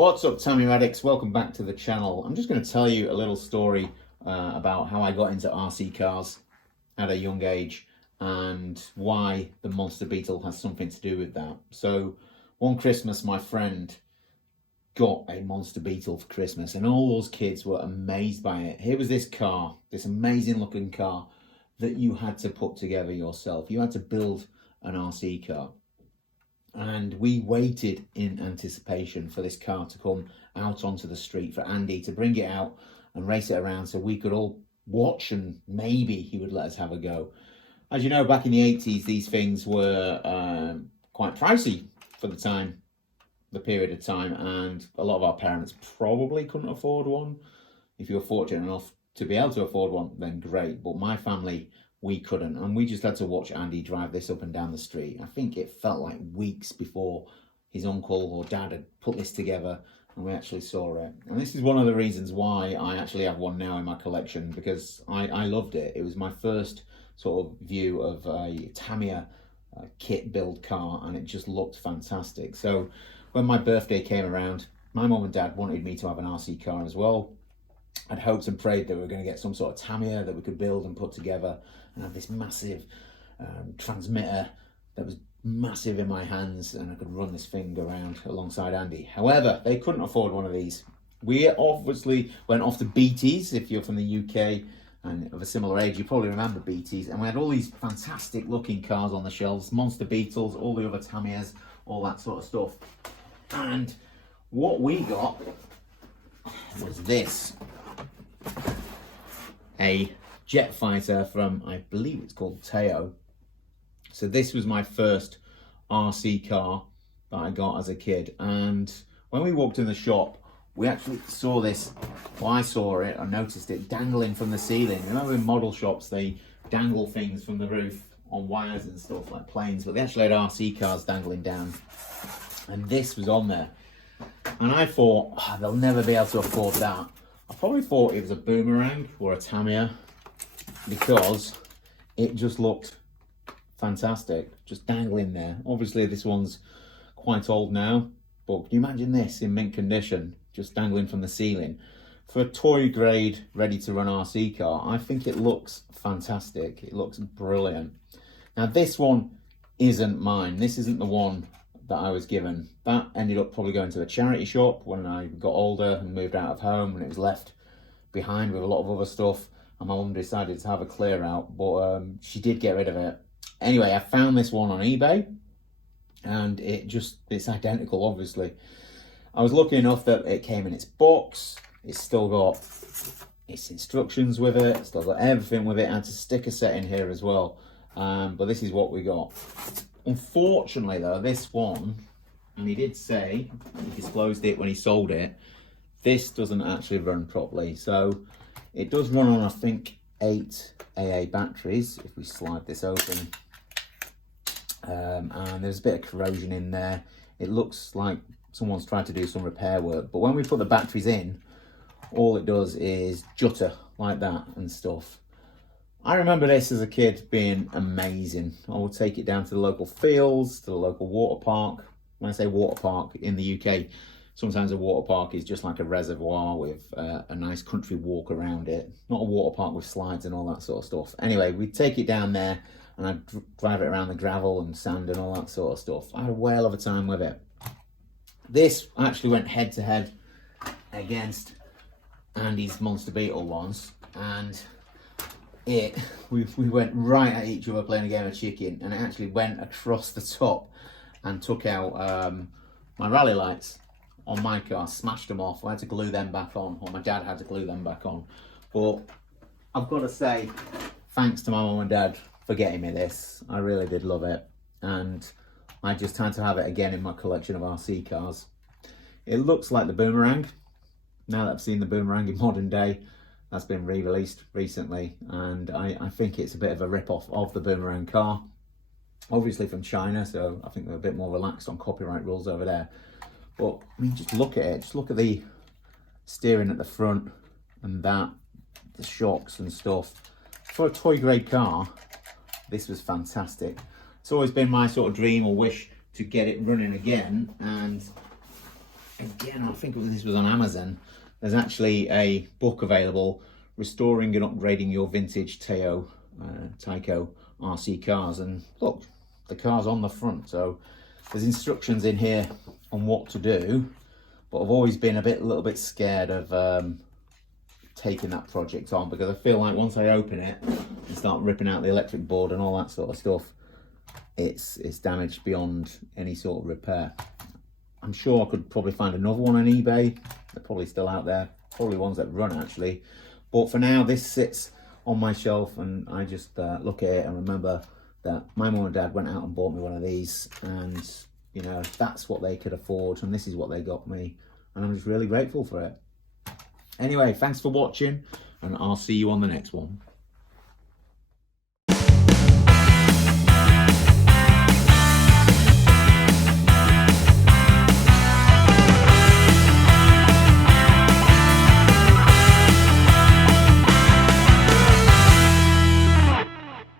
What's up, Tamiya addicts? Welcome back to the channel. I'm just going to tell you a little story about how I got into RC cars at a young age and why the Monster Beatle has something to do with that. So one Christmas, my friend got a Monster Beatle for Christmas and all those kids were amazed by it. Here was this car, this amazing looking car that you had to put together yourself. You had to build an RC car. And we waited in anticipation for this car to come out onto the street, for Andy to bring it out and race it around so we could all watch, and maybe he would let us have a go. As you know, back in the 80s, these things were quite pricey for the period of time, and a lot of our parents probably couldn't afford one. If you were fortunate enough to be able to afford one, then great. But my family, we couldn't, and we just had to watch Andy drive this up and down the street. I think it felt like weeks before his uncle or dad had put this together and we actually saw it. And this is one of the reasons why I actually have one now in my collection, because I loved it. It was my first sort of view of a Tamiya kit build car, and it just looked fantastic. So when my birthday came around, my mum and dad wanted me to have an RC car as well. I'd hoped and prayed that we were going to get some sort of Tamiya that we could build and put together and have this massive transmitter that was massive in my hands, and I could run this thing around alongside Andy. However, they couldn't afford one of these. We obviously went off to BT's. If you're from the UK and of a similar age, you probably remember BT's, and we had all these fantastic looking cars on the shelves, Monster Beatles, all the other Tamiyas, all that sort of stuff. And what we got was this. A jet fighter from, I believe it's called Teo. So this was my first RC car that I got as a kid, and when we walked in the shop, we actually saw this. Well, I saw it, I noticed it dangling from the ceiling. Remember in model shops they dangle things from the roof on wires and stuff like planes, but they actually had RC cars dangling down, and this was on there. And I thought, oh, they'll never be able to afford that. I probably thought it was a Boomerang or a Tamiya, because it just looked fantastic, just dangling there. Obviously this one's quite old now, but can you imagine this in mint condition, just dangling from the ceiling? For a toy grade, ready to run RC car, I think it looks fantastic. It looks brilliant. Now this one isn't mine. This isn't the one that I was given. That ended up probably going to a charity shop when I got older and moved out of home, and it was left behind with a lot of other stuff, and my mum decided to have a clear out, but she did get rid of it. Anyway, I found this one on eBay, and it's identical, obviously. I was lucky enough that it came in its box. It's still got its instructions with it, it's still got everything with it, and a sticker set in here as well. But this is what we got. Unfortunately though, this one, and he did say, he disclosed it when he sold it, this doesn't actually run properly. So it does run on, I think, 8 AA batteries, if we slide this open. And there's a bit of corrosion in there. It looks like someone's tried to do some repair work, but when we put the batteries in, all it does is jutter like that and stuff. I remember this as a kid being amazing. I would take it down to the local fields, to the local water park. When I say water park in the UK, sometimes a water park is just like a reservoir with a nice country walk around it. Not a water park with slides and all that sort of stuff. Anyway, we'd take it down there and I'd drive it around the gravel and sand and all that sort of stuff. I had a whale of a time with it. This actually went head to head against Andy's Monster Beatle once, and we went right at each other playing a game of chicken, and it actually went across the top and took out my rally lights on my car, smashed them off. I had to glue them back on, or my dad had to glue them back on. But I've got to say, thanks to my mum and dad for getting me this. I really did love it, and I just had to have it again in my collection of RC cars. It looks like the Boomerang. Now that I've seen the Boomerang in modern day, that's been re-released recently, and I think it's a bit of a rip-off of the Boomerang car. Obviously from China, so I think they're a bit more relaxed on copyright rules over there. But I mean, just look at it. Just look at the steering at the front and that, the shocks and stuff. For a toy grade car, this was fantastic. It's always been my sort of dream or wish to get it running again, and again, I think this was on Amazon. There's actually a book available, Restoring and Upgrading Your Vintage Taiko RC Cars. And look, the car's on the front, so there's instructions in here on what to do. But I've always been a little bit scared of taking that project on, because I feel like once I open it and start ripping out the electric board and all that sort of stuff, it's damaged beyond any sort of repair. I'm sure I could probably find another one on eBay. They're probably still out there, probably ones that run actually. But for now, this sits on my shelf, and I just look at it and remember that my mum and dad went out and bought me one of these, and you know, that's what they could afford, and this is what they got me, and I'm just really grateful for it. Anyway, thanks for watching, and I'll see you on the next one.